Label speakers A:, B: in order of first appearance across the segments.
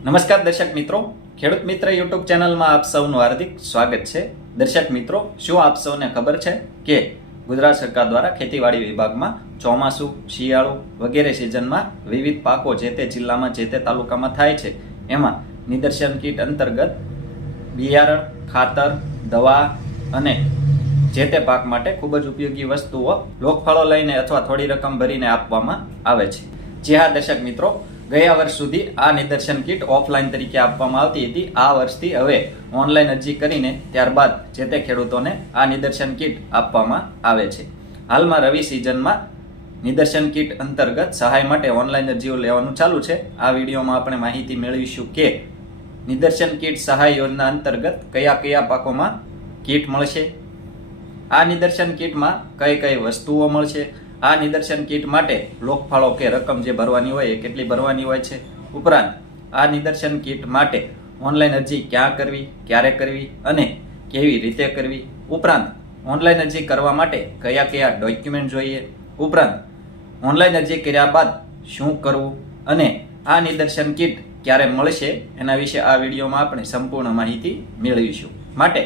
A: નમસ્કાર દર્શક મિત્રો. ખેડૂત મિત્ર યુટ્યુબ ચેનલમાં આપ સૌનું હાર્દિક સ્વાગત છે. દર્શક મિત્રો, શું આપ સૌને ખબર છે કે ગુજરાત સરકાર દ્વારા ખેતીવાડી વિભાગમાં ચોમાસું, શિયાળુ વગેરે સિઝનમાં વિવિધ પાકો જે તે જિલ્લામાં, જે તે તાલુકામાં થાય છે. એમાં નિદર્શન કીટ અંતર્ગત બિયારણ, ખાતર, દવા અને જે તે પાક માટે ખૂબ જ ઉપયોગી વસ્તુઓ લોકફળો લઈને અથવા થોડી રકમ ભરીને આપવામાં આવે છે. જે હા, દર્શક મિત્રો. ગયા વર્ષ સુધી આ નિદર્શન કીટ ઓફલાઈન તરીકે આપવામાં આવતી હતી. આ વર્ષથી હવે ઓનલાઈન અરજી કરીને ત્યારબાદ જે તે ખેડૂતોને આ નિદર્શન કીટ આપવામાં આવે છે. હાલમાં રવિ સિઝનમાં નિદર્શન કીટ અંતર્ગત સહાય માટે ઓનલાઈન અરજીઓ લેવાનું ચાલુ છે. આ વિડીયોમાં આપણે માહિતી મેળવીશું કે નિદર્શન કીટ સહાય યોજના અંતર્ગત કયા કયા પાકોમાં કીટ મળશે? આ નિદર્શન કીટમાં કઈ કઈ વસ્તુઓ મળશે? આ નિદર્શન કીટ માટે લોકફાળો કે રકમ જે ભરવાની હોય એ કેટલી ભરવાની હોય છે? ઉપરાંત, આ નિદર્શન કીટ માટે ઓનલાઈન અરજી ક્યાં કરવી, ક્યારે કરવી અને કેવી રીતે કરવી? ઉપરાંત, ઓનલાઈન અરજી કરવા માટે કયા કયા ડોક્યુમેન્ટ જોઈએ? ઉપરાંત, ઓનલાઈન અરજી કર્યા બાદ શું કરવું અને આ નિદર્શન કીટ ક્યારે મળશે એના વિશે આ વિડીયોમાં આપણે સંપૂર્ણ માહિતી મેળવીશું. માટે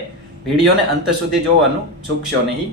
A: વિડીયોને અંત સુધી જોવાનું ચૂકશો નહીં.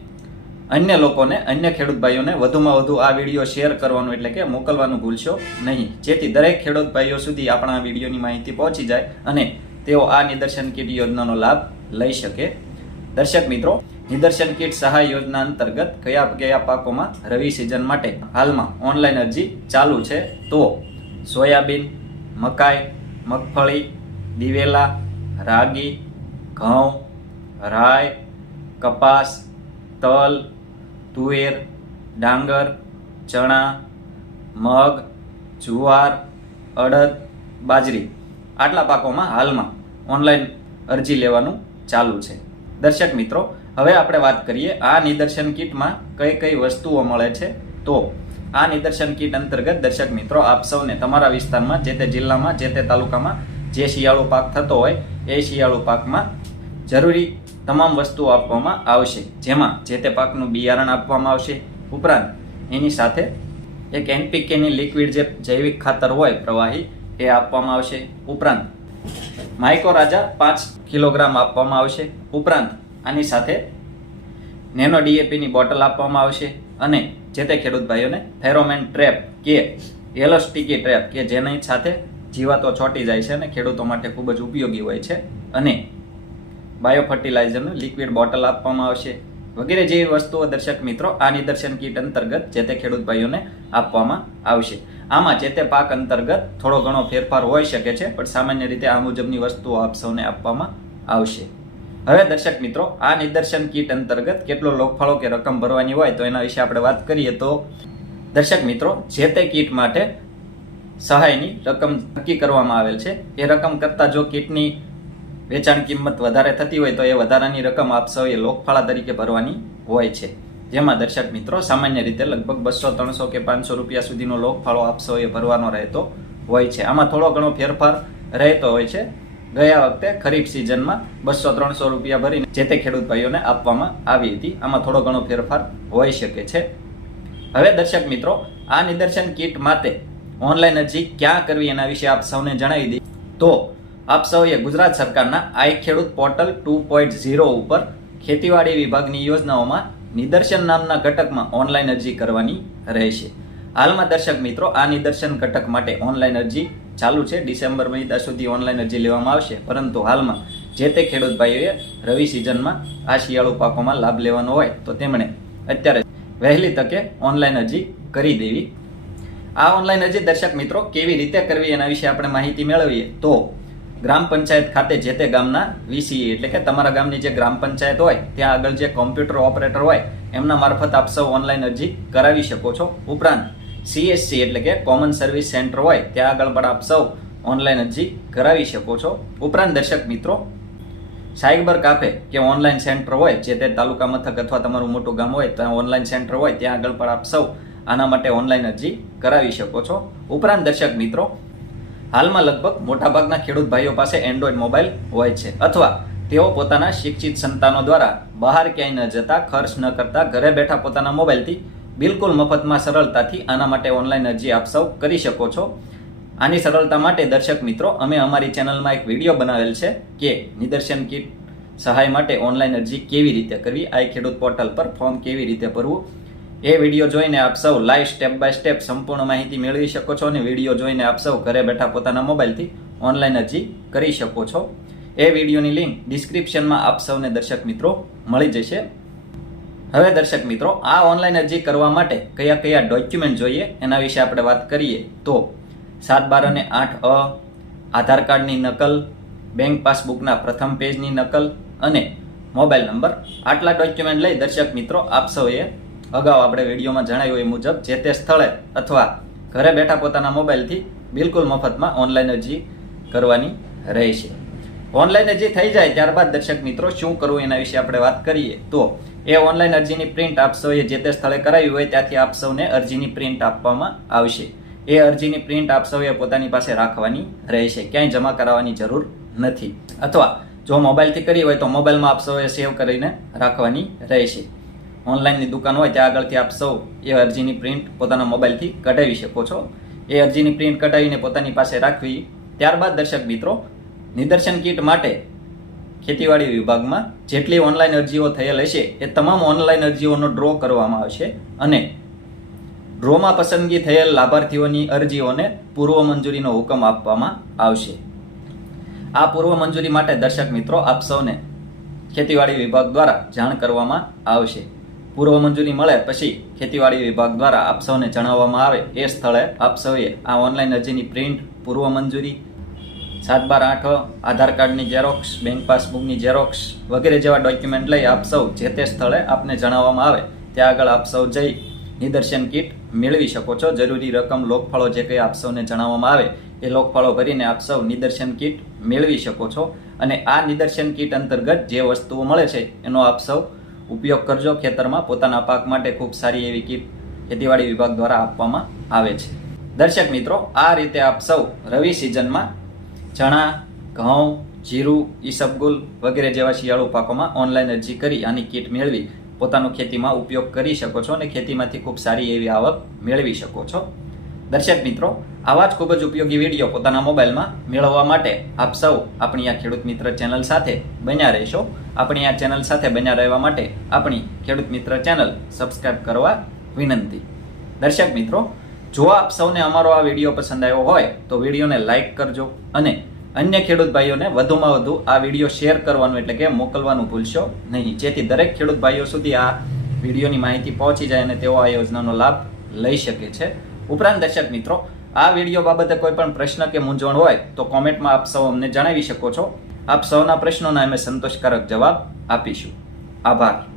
A: અન્ય લોકોને, અન્ય ખેડૂત ભાઈઓને વધુમાં વધુ આ વીડિયો શેર કરવાનું એટલે કે મોકલવાનું ભૂલશો નહીં. જેથી દરેક ખેડૂત ભાઈઓ સુધી આપણા આ વિડીયોની માહિતી પહોંચી જાય અને તેઓ આ નિદર્શન કીટ યોજનાનો લાભ લઈ શકે. દર્શક મિત્રો, નિદર્શન કીટ સહાય યોજના અંતર્ગત કયા કયા પાકોમાં રવિ સિઝન માટે હાલમાં ઓનલાઈન અરજી ચાલુ છે? તો સોયાબીન, મકાઈ, મગફળી, દિવેલા, રાગી, ઘઉં, રાય, કપાસ, તલ તુવેર, ડાંગર, ચણા, મગ, જુવાર, અડદ, બાજરી આટલા પાકોમાં હાલમાં ઓનલાઈન અરજી લેવાનું ચાલુ છે. દર્શક મિત્રો, હવે આપણે વાત કરીએ આ નિદર્શન કીટમાં કઈ કઈ વસ્તુઓ મળે છે. તો આ નિદર્શન કીટ અંતર્ગત દર્શક મિત્રો, આપ સૌને તમારા વિસ્તારમાં જે તે જિલ્લામાં, જે તે તાલુકામાં જે શિયાળુ પાક થતો હોય એ શિયાળુ પાકમાં જરૂરી તમામ વસ્તુઓ આપવામાં આવશે. જેમાં જે તે પાકનું બિયારણ આપવામાં આવશે. ઉપરાંત, એની સાથે એક એનપીકેની લિક્વિડ જે જૈવિક ખાતર હોય પ્રવાહી, એ આપવામાં આવશે. ઉપરાંત, માઇકો રાજા પાંચ કિલોગ્રામ આપવામાં આવશે. ઉપરાંત, આની સાથે નેનો ડીએપીની બોટલ આપવામાં આવશે. અને જે તે ખેડૂત ભાઈઓને ફેરોમેન ટ્રેપ કે એલોસ્ટિકી ટ્રેપ કે જેની સાથે જીવાતો છોટી જાય છે અને ખેડૂતો માટે ખૂબ જ ઉપયોગી હોય છે. અને બાયો ફર્ટિલાઇઝરનું લિક્વિડ બોટલ આપવામાં આવશે. વગેરે જેવી વસ્તુઓ દર્શક મિત્રો, આ નિદર્શન કીટ અંતર્ગત જે તે ખેડૂત ભાઈઓને આપવામાં આવશે. આમાં જે તે પાક અંતર્ગત થોડો ઘણો ફેરફાર હોઈ શકે છે, પણ સામાન્ય રીતે આ મુજબની વસ્તુઓ આપ સૌને આપવામાં આવશે. હવે દર્શક મિત્રો, આ નિદર્શન કીટ અંતર્ગત કેટલો લોકફાળો કે રકમ ભરવાની હોય તો એના વિશે આપણે વાત કરીએ તો દર્શક મિત્રો, જે તે કીટ માટે સહાયની રકમ નક્કી કરવામાં આવેલ છે. એ રકમ કરતાં જો કીટની વેચાણ કિંમત વધારે થતી હોય તો એ વધારાની રકમ આપ સૌએ લોકફાળા તરીકે ભરવાની હોય છે. જેમાં દર્શક મિત્રો, સામાન્ય રીતે લગભગ બસો, ત્રણસો કે પાંચસો રૂપિયા સુધીનો લોકફાળો આપ સૌએ ભરવાનો રહેતો હોય છે. આમાં થોડો ઘણો ફેરફાર રહેતો હોય છે. ગયા વખતે ખરીફ સિઝનમાં બસો, ત્રણસો રૂપિયા ભરીને જે તે ખેડૂત ભાઈઓને આપવામાં આવી હતી, આમાં થોડો ઘણો ફેરફાર હોઈ શકે છે. હવે દર્શક મિત્રો, આ નિદર્શન કીટ માટે ઓનલાઈન અરજી ક્યાં કરવી એના વિશે આપ સૌને જણાવી દઈએ. તો આપ સૌએ ગુજરાત સરકારના આઈ ખેડૂત પોર્ટલ ટુ પોઈન્ટ ઝીરો ઉપર ખેતીવાડી વિભાગની યોજનાઓમાં નિદર્શન નામના ઘટકમાં ઓનલાઈન અરજી કરવાની રહેશે. હાલમાં દર્શક મિત્રો, આ નિદર્શન ઘટક માટે ઓનલાઈન અરજી ચાલુ છે. ડિસેમ્બર મહિના સુધી ઓનલાઈન અરજી લેવામાં આવશે. પરંતુ હાલમાં જે તે ખેડૂત ભાઈઓએ રવિ સિઝનમાં આ શિયાળુ પાકોમાં લાભ લેવાનો હોય તો તેમણે અત્યારે વહેલી તકે ઓનલાઈન અરજી કરી દેવી. આ ઓનલાઈન અરજી દર્શક મિત્રો કેવી રીતે કરવી એના વિશે આપણે માહિતી મેળવીએ તો ગ્રામ પંચાયત ખાતે જે તે ગામના વીસી એટલે કે તમારા ગામની જે ગ્રામ પંચાયત હોય, ત્યાં આગળ જે કોમ્પ્યુટર ઓપરેટર હોય, એમના મારફત આપ સૌ ઓનલાઈન અરજી કરાવી શકો છો. ઉપરાંત સીએસસી એટલે કે કોમન સર્વિસ સેન્ટર હોય, ત્યાં આગળ પણ આપ સૌ ઓનલાઈન અરજી કરાવી શકો છો. ઉપરાંત દર્શક મિત્રો, સાયબર કાફે કે ઓનલાઈન સેન્ટર હોય, જે તે તાલુકા મથક અથવા તમારું મોટું ગામ હોય, ત્યાં ઓનલાઈન સેન્ટર હોય, ત્યાં આગળ પણ આપ સૌ આના માટે ઓનલાઈન અરજી કરાવી શકો છો. ઉપરાંત દર્શક મિત્રો હાલમાં લગભગ મોટાભાગના ખેડૂત ભાઈઓ પાસે એન્ડ્રોઈડ મોબાઈલ હોય છે. અથવા તેઓ પોતાના શિક્ષિત સંતાનો દ્વારા બહાર ક્યાંય ન જતા, ખર્ચ ન કરતા, ઘરે બેઠા પોતાના મોબાઈલથી બિલકુલ મફતમાં સરળતાથી આના માટે ઓનલાઈન અરજી આપ સૌ કરી શકો છો. આની સરળતા માટે દર્શક મિત્રો, અમે અમારી ચેનલમાં એક વીડિયો બનાવેલ છે કે નિદર્શન કીટ સહાય માટે ઓનલાઈન અરજી કેવી રીતે કરવી, આ ખેડૂત પોર્ટલ પર ફોર્મ કેવી રીતે ભરવું એ વીડિયો જોઈને આપ સૌ લાઈવ સ્ટેપ બાય સ્ટેપ સંપૂર્ણ માહિતી મેળવી શકો છો અને વીડિયો જોઈને આપ સૌ ઘરે બેઠા પોતાના મોબાઈલથી ઓનલાઈન અરજી કરી શકો છો. એ વિડીયોની લિંક ડિસ્ક્રિપ્શનમાં આપ સૌને દર્શક મિત્રો મળી જશે. હવે દર્શક મિત્રો, આ ઓનલાઈન અરજી કરવા માટે કયા કયા ડોક્યુમેન્ટ જોઈએ એના વિશે આપણે વાત કરીએ તો સાત બાર અને આઠ અ, આધાર કાર્ડની નકલ બેંક પાસબુકના પ્રથમ પેજની નકલ અને મોબાઈલ નંબર આટલા ડોક્યુમેન્ટ લઈ દર્શક મિત્રો, આપ સૌએ અગાઉ આપણે વિડીયોમાં જણાવ્યું એ મુજબ જે તે સ્થળે અથવા ઘરે બેઠા પોતાના મોબાઈલથી બિલકુલ મફતમાં ઓનલાઈન અરજી કરવાની રહેશે. ઓનલાઈન અરજી થઈ જાય ત્યારબાદ દર્શક મિત્રો શું કરવું એના વિશે આપણે વાત કરીએ તો એ ઓનલાઈન અરજીની પ્રિન્ટ આપ સૌએ જે તે સ્થળે કરાવી હોય ત્યાંથી આપ સૌને અરજીની પ્રિન્ટ આપવામાં આવશે. એ અરજીની પ્રિન્ટ આપ સૌએ પોતાની પાસે રાખવાની રહેશે. ક્યાંય જમા કરાવવાની જરૂર નથી. અથવા જો મોબાઈલથી કરી હોય તો મોબાઈલમાં આપ સૌએ સેવ કરીને રાખવાની રહેશે. ઓનલાઈનની દુકાન હોય ત્યાં આગળથી આપ સૌ એ અરજીની પ્રિન્ટ પોતાના મોબાઈલથી કઢાવી શકો છો. એ અરજીની પ્રિન્ટ કઢાવીને પોતાની પાસે રાખવી. ત્યારબાદ દર્શક મિત્રો, નિદર્શન કીટ માટે ખેતીવાડી વિભાગમાં જેટલી ઓનલાઈન અરજીઓ થયેલ હશે એ તમામ ઓનલાઈન અરજીઓનો ડ્રો કરવામાં આવશે અને ડ્રોમાં પસંદગી થયેલ લાભાર્થીઓની અરજીઓને પૂર્વ મંજૂરીનો હુકમ આપવામાં આવશે. આ પૂર્વ મંજૂરી માટે દર્શક મિત્રો, આપ સૌને ખેતીવાડી વિભાગ દ્વારા જાણ કરવામાં આવશે. પૂર્વ મંજૂરી મળે પછી ખેતીવાડી વિભાગ દ્વારા આપ સૌને જણાવવામાં આવે એ સ્થળે આપ સૌએ આ ઓનલાઈન અરજીની પ્રિન્ટ, પૂર્વ મંજૂરી સાત બાર આઠ, આધાર કાર્ડની ઝેરોક્સ બેંક પાસબુકની ઝેરોક્સ વગેરે જેવા ડોક્યુમેન્ટ લઈ આપ સૌ જે તે સ્થળે આપને જણાવવામાં આવે, ત્યાં આગળ આપ સૌ જઈ નિદર્શન કીટ મેળવી શકો છો. જરૂરી રકમ, લોકફળો જે કંઈ આપ સૌને જણાવવામાં આવે, એ લોકફળો ભરીને આપ સૌ નિદર્શન કીટ મેળવી શકો છો. અને આ નિદર્શન કીટ અંતર્ગત જે વસ્તુઓ મળે છે, એનો આપ સૌ ઉપયોગ કરજો. ખેતરમાં પોતાના પાક માટે ખૂબ સારી એવી કીટ ખેતીવાડી વિભાગ દ્વારા આપવામાં આવે છે. દર્શક મિત્રો, આ રીતે આપ સૌ રવિ સિઝનમાં ચણા, ઘઉં, જીરું, ઈસબગુલ વગેરે જેવા શિયાળુ પાકોમાં ઓનલાઈન અરજી કરી આની કીટ મેળવી પોતાનો ખેતીમાં ઉપયોગ કરી શકો છો અને ખેતીમાંથી ખૂબ સારી એવી આવક મેળવી શકો છો. દર્શક મિત્રો, આવા જ ખૂબ જ ઉપયોગી વીડિયો પોતાના મોબાઈલમાં મેળવવા માટે આપ સૌ આપણી આ ખેડૂત મિત્ર ચેનલ સાથે બન્યા રહેશો. આપણી આ ચેનલ સાથે બન્યા રહેવા માટે આપણી ખેડૂત મિત્ર ચેનલ સબસ્ક્રાઇબ કરવા વિનંતી. દર્શક મિત્રો, જો આપ સૌને અમારો આ વીડિયો પસંદ આવ્યો હોય, તો વિડીયોને લાઇક કરજો અને અન્ય ખેડૂત ભાઈઓને વધુમાં વધુ આ વીડિયો શેર કરવાનું એટલે કે મોકલવાનું ભૂલશો નહીં. જેથી દરેક ખેડૂત ભાઈઓ સુધી આ વિડીયોની માહિતી પહોંચી જાય અને તેઓ આ યોજનાનો લાભ લઈ શકે છે. ઉપરાંત દર્શક મિત્રો, આ વીડિયો બાબતે કોઈ પણ પ્રશ્ન કે મૂંઝવણ હોય, તો કોમેન્ટમાં આપ સૌ અમને જણાવી શકો છો. આપ સૌના પ્રશ્નોના અમે સંતોષકારક જવાબ આપીશું. આભાર.